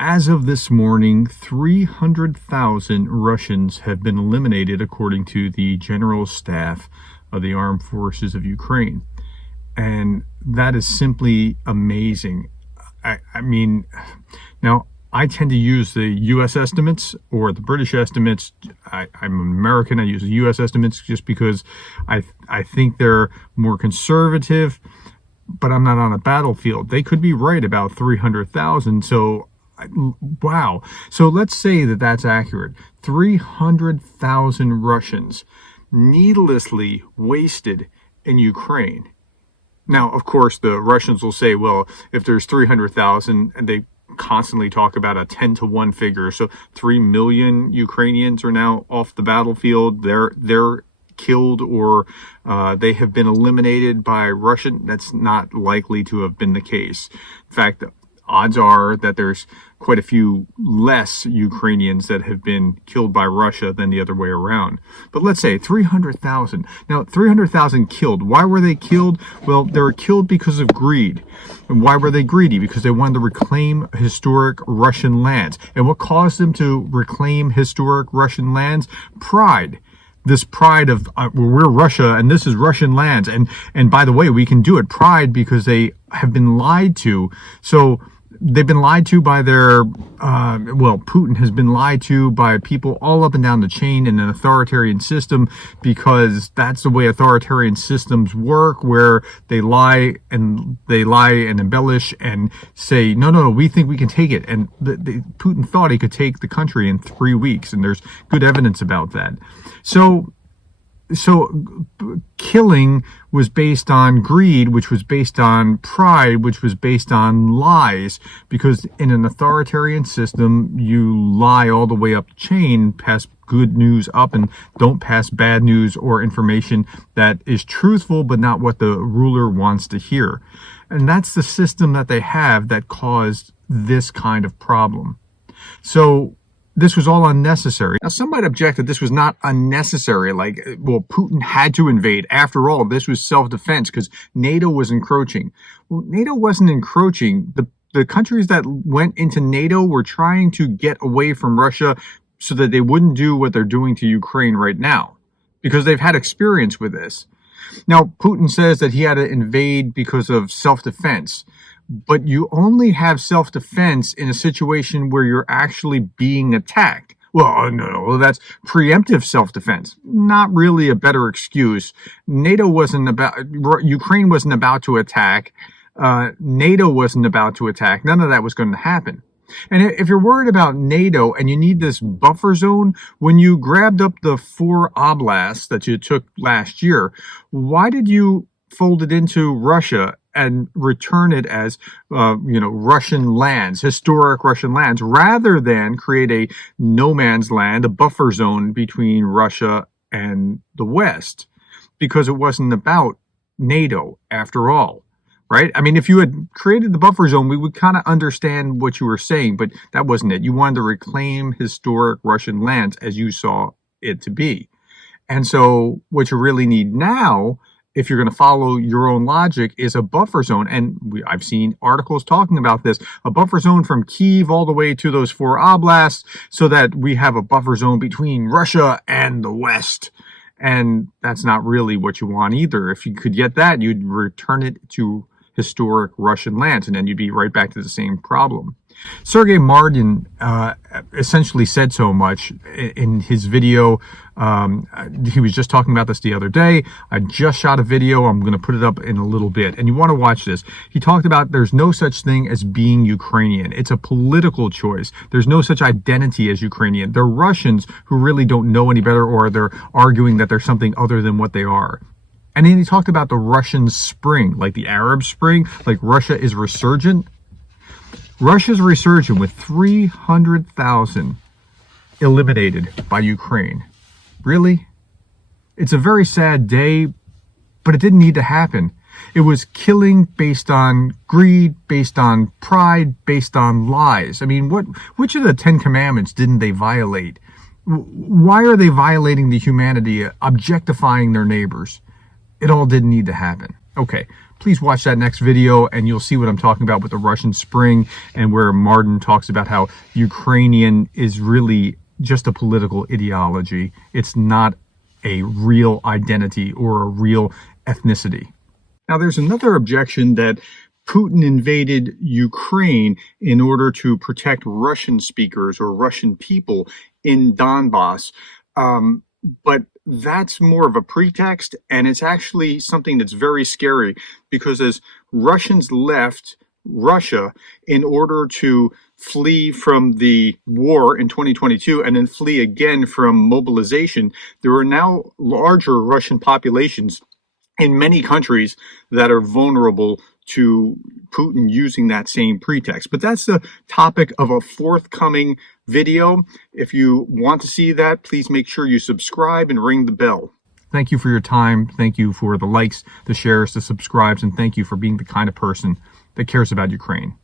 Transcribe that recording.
As of this morning, 300,000 Russians have been eliminated, according to the General Staff of the Armed Forces of Ukraine. And that is simply amazing. I mean, now, I tend to use the U.S. estimates or the British estimates. I'm an American. I use the U.S. estimates just because I think they're more conservative, but I'm not on a battlefield. They could be right about 300,000. So, wow. So let's say that that's accurate. 300,000 Russians needlessly wasted in Ukraine. Now, of course, the Russians will say, well, if there's 300,000, and they constantly talk about a 10-to-1 figure. So 3 million Ukrainians are now off the battlefield. They're killed or they have been eliminated by Russian. That's not likely to have been the case. In fact, odds are that there's quite a few less Ukrainians that have been killed by Russia than the other way around. But let's say 300,000. Now, 300,000 killed. Why were they killed? Well, they were killed because of greed. And why were they greedy? Because they wanted to reclaim historic Russian lands. And what caused them to reclaim historic Russian lands? Pride. This pride of we're Russia and this is Russian lands. And by the way, we can do it. Pride because they have been lied to. So they've been lied to by their, Putin has been lied to by people all up and down the chain in an authoritarian system, because that's the way authoritarian systems work, where they lie and embellish and say, no, we think we can take it. And Putin thought he could take the country in 3 weeks, and there's good evidence about that. So killing was based on greed, which was based on pride, which was based on lies, because in an authoritarian system, you lie all the way up the chain, pass good news up, and don't pass bad news or information that is truthful, but not what the ruler wants to hear. And that's the system that they have that caused this kind of problem. So this was all unnecessary. Now, some might object that this was not unnecessary. Like, well, Putin had to invade. After all, this was self-defense because NATO was encroaching. Well, NATO wasn't encroaching. The countries that went into NATO were trying to get away from Russia so that they wouldn't do what they're doing to Ukraine right now, because they've had experience with this. Now, Putin says that he had to invade because of self-defense. But you only have self-defense in a situation where you're actually being attacked. Well, no, that's preemptive self-defense. Not really a better excuse. Ukraine wasn't about to attack. NATO wasn't about to attack. None of that was going to happen. And if you're worried about NATO and you need this buffer zone, when you grabbed up the 4 oblasts that you took last year, why did you fold it into Russia and return it as, Russian lands, historic Russian lands, rather than create a no man's land, a buffer zone between Russia and the West? Because it wasn't about NATO after all, right? I mean, if you had created the buffer zone, we would kind of understand what you were saying, but that wasn't it. You wanted to reclaim historic Russian lands as you saw it to be. And so what you really need now, if you're going to follow your own logic, is a buffer zone. And I've seen articles talking about this, a buffer zone from Kyiv all the way to those 4 oblasts, so that we have a buffer zone between Russia and the West. And that's not really what you want either. If you could get that, you'd return it to historic Russian lands, and then you'd be right back to the same problem. Sergei Martin essentially said so much in his video. He was just talking about this the other day. I just shot a video. I'm going to put it up in a little bit, and you want to watch this. He talked about there's no such thing as being Ukrainian. It's a political choice. There's no such identity as Ukrainian. They're Russians who really don't know any better, or they're arguing that they're something other than what they are. And then he talked about the Russian Spring, like the Arab Spring, like Russia is resurgent. Russia's resurgent with 300,000 eliminated by Ukraine. Really? It's a very sad day, but it didn't need to happen. It was killing based on greed, based on pride, based on lies. I mean, which of the 10 Commandments didn't they violate? Why are they violating the humanity, objectifying their neighbors? It all didn't need to happen. Okay, please watch that next video and you'll see what I'm talking about with the Russian Spring, and where Martin talks about how Ukrainian is really just a political ideology. It's not a real identity or a real ethnicity. Now, there's another objection that Putin invaded Ukraine in order to protect Russian speakers or Russian people in Donbass. But that's more of a pretext, and it's actually something that's very scary, because as Russians left Russia in order to flee from the war in 2022 and then flee again from mobilization, there are now larger Russian populations in many countries that are vulnerable to Putin using that same pretext. But that's the topic of a forthcoming video. If you want to see that, please make sure you subscribe and ring the bell. Thank you for your time. Thank you for the likes, the shares, the subscribes, and thank you for being the kind of person that cares about Ukraine.